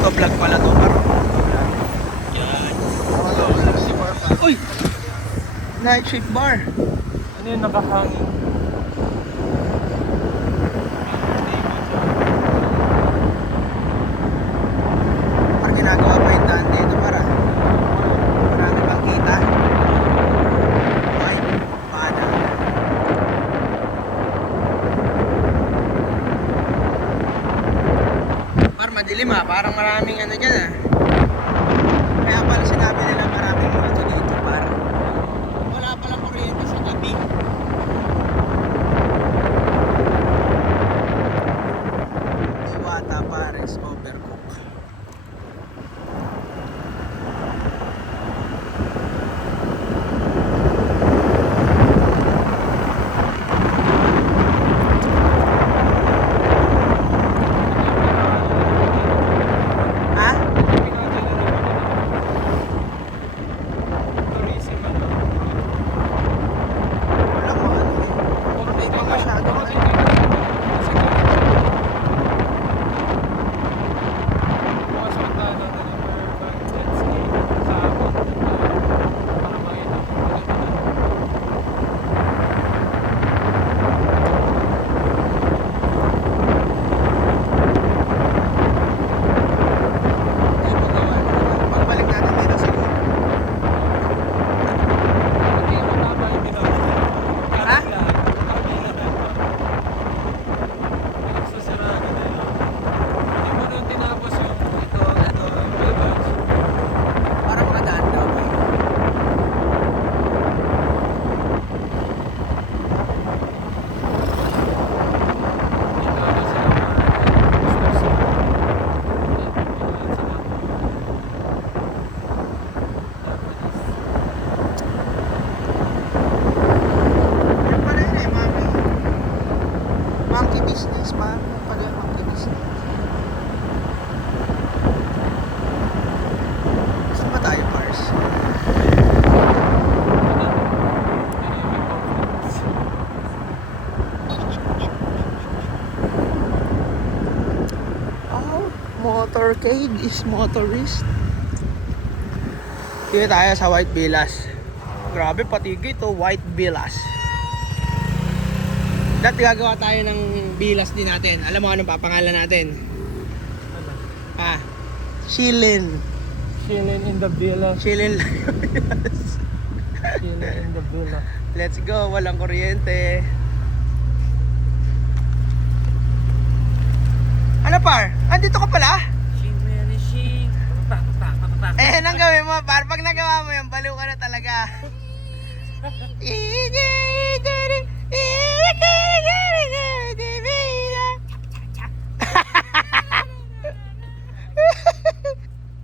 Motovlog pala to, par. Yan. Motovlog si par. Uy! Night shift bar. Ano yung nakahangin? Parang ginagawa pa yung daan dito, para. Marami bang kita? Ay, pana. Par, madilim ha. Parang maraming ano dyan ah. Kaya pala sinabi nila maraming multo dito, par. Wala palang kuryente sa gabi. Iwata pares, overcook. Ha? Tourism ano? Wala ko ano eh. Hindi pa masyado ano. Pagbalik natin dito siguro. Ha? Para makadaan daw. Yan pala yun eh, mami. Monkey business, paano pala yung monkey business? Gusto ba tayo, Pars? Oh, motorcade is motorist. Dito tayo sa White Villas. Grabe, patigay to, White Villas. Dati gagawa tayo ng Villas din natin. Alam mo anong papangalan natin? Ah, Shilin. Chilling in the villa. Shilin. Chilling in the villa. Let's go, walang kuryente. Ano par? Andito ka pala? Eh, anong gawin mo par? Pag nagawa mo yan, baliw ka na talaga.